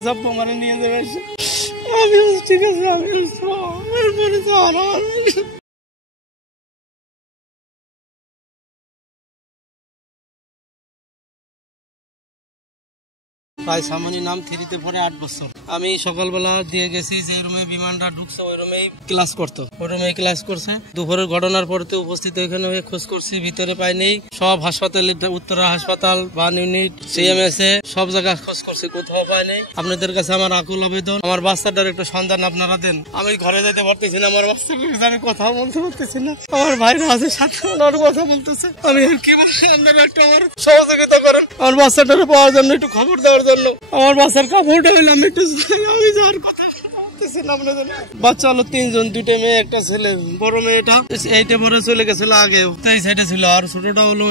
সব মানে নিয়ে যাবে আমি ঠিক আছে আমি এরপরে তো আরো প্রায় সামানি নাম থ্রিতে পরে 8 বছর। আমি সকালবেলা দিয়ে গেছি যে রুমে বিমানটা ঢুকছে ওই রুমেই ক্লাস করতো, ওই রুমেই ক্লাস করছে। দুপুরের ঘটনার পরতে উপস্থিত এখানে হয়ে খোঁজ করছি, ভিতরে পাইনি। সব হাসপাতালে, উত্তরা হাসপাতাল, বান ইউনিট, সিএমএসএ সব জায়গায় খোঁজ করছি, কোথাও পাইনি। আপনাদের কাছে আমার আকুল আবেদন, আমার বাচ্চাটার একটু সন্ধান আপনারা দেন। আমি ঘরে যেতে পারতেছি না, আমার বাচ্চাকে আমি কথা বলতে পারতেছি না। আমার ভাইরা আছে সাথে, ওনার কথা বলতেছে। আমি আর কি বলছি, আপনারা একটু আমার সহযোগিতা করেন আমার বাচ্চাটারে পাওয়ার জন্য, একটু খবর দেওয়ার জন্য। আমার বাচ্চার কাপড়টা হইলাম একটু, আমি যাওয়ার কথা বাচ্চা হলো 3 জন, 2টা মেয়ে 1টা ছেলে। বড় মেয়েটা 8-এ পরে চলে গেছিল, আগে 23 ছিল। আর ছোটটা হলো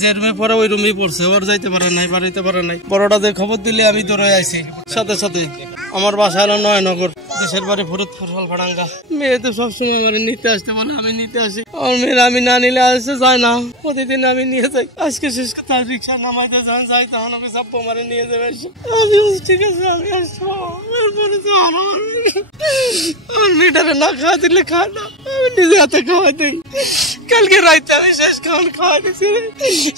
যে রুমে পরে ওই রুমেই পড়ছে, ওর যাইতে পারে নাই, বাড়িতে পারে নাই। বড়টা যে খবর দিলে আমি দৌড়ে আইছি সাথে সাথে। আমার বাসা হলো নয়নগর, দেশের বাড়ি ফরিদপুর ফাড়াঙ্গা। মেয়ে তো সবসময় আমার নিতে আসতে বলে, আমি নিতে আসি। আমার মেয়ের আমি না নিলে আসতে যায় না, প্রতিদিন আমি নিয়ে যাই। আজকে শেষ কথা, রিক্সা নামাইতে যখন যাই তখন আমি সব মারে নিয়ে যাবে। আমি ঠিক আছে আমি আসবো, এরপরে তো আমার মিটারে না খাওয়া দিলে খায় না, আমি নিজে হাতে খাওয়াই দিই। কালকে রাইতে আমি শেষ খাওয়ান খাওয়াই দিচ্ছি,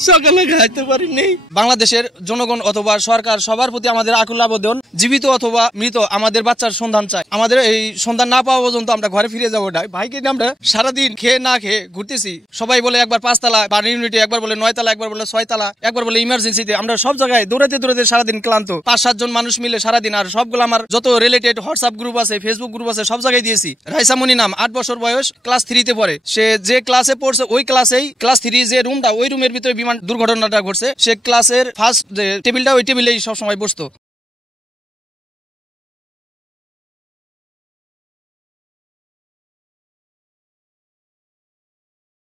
সকালে খাইতে পারিনি। বাংলাদেশের জনগণ অথবা সরকার সবার প্রতি আমাদের আকুল আবেদন, জীবিত অথবা মৃত আমাদের বাচ্চার সন্ধান চাই। আমাদের এই সন্ধান না পাওয়া পর্যন্ত আমরা ঘরে ফিরে যাবো না। ভাইকে আমরা সারাদিন খেয়ে না খেয়ে ঘুরতেছি। সবাই বলে একবার 5 তালা বা ইউনিটে, একবার বলে 9 তালা, একবার বলে 6 তালা, একবার বলে ইমার্জেন্সিতে। আমরা সব জায়গায় দৌড়াতে দৌড়াতে সারাদিন ক্লান্ত। 5-7 জন মানুষ মিলে সারাদিন। আর সবগুলো আমার যত রিলেটেড হোয়াটসঅ্যাপ গ্রুপ আছে, ফেসবুক গ্রুপ আছে, সব জায়গায় দিয়েছি। রাইসামণি নাম, 8 বছর বয়স, ক্লাস 3-তে পড়ে। সে যে ক্লাসে পড়ছে ওই ক্লাসেই, ক্লাস 3 যে রুমটা, ওই রুমের ভিতরে বিমান দুর্ঘটনাটা ঘটছে। সে ক্লাসের ফার্স্ট টেবিলটা, ওই টেবিলেই সবসময় বসতো।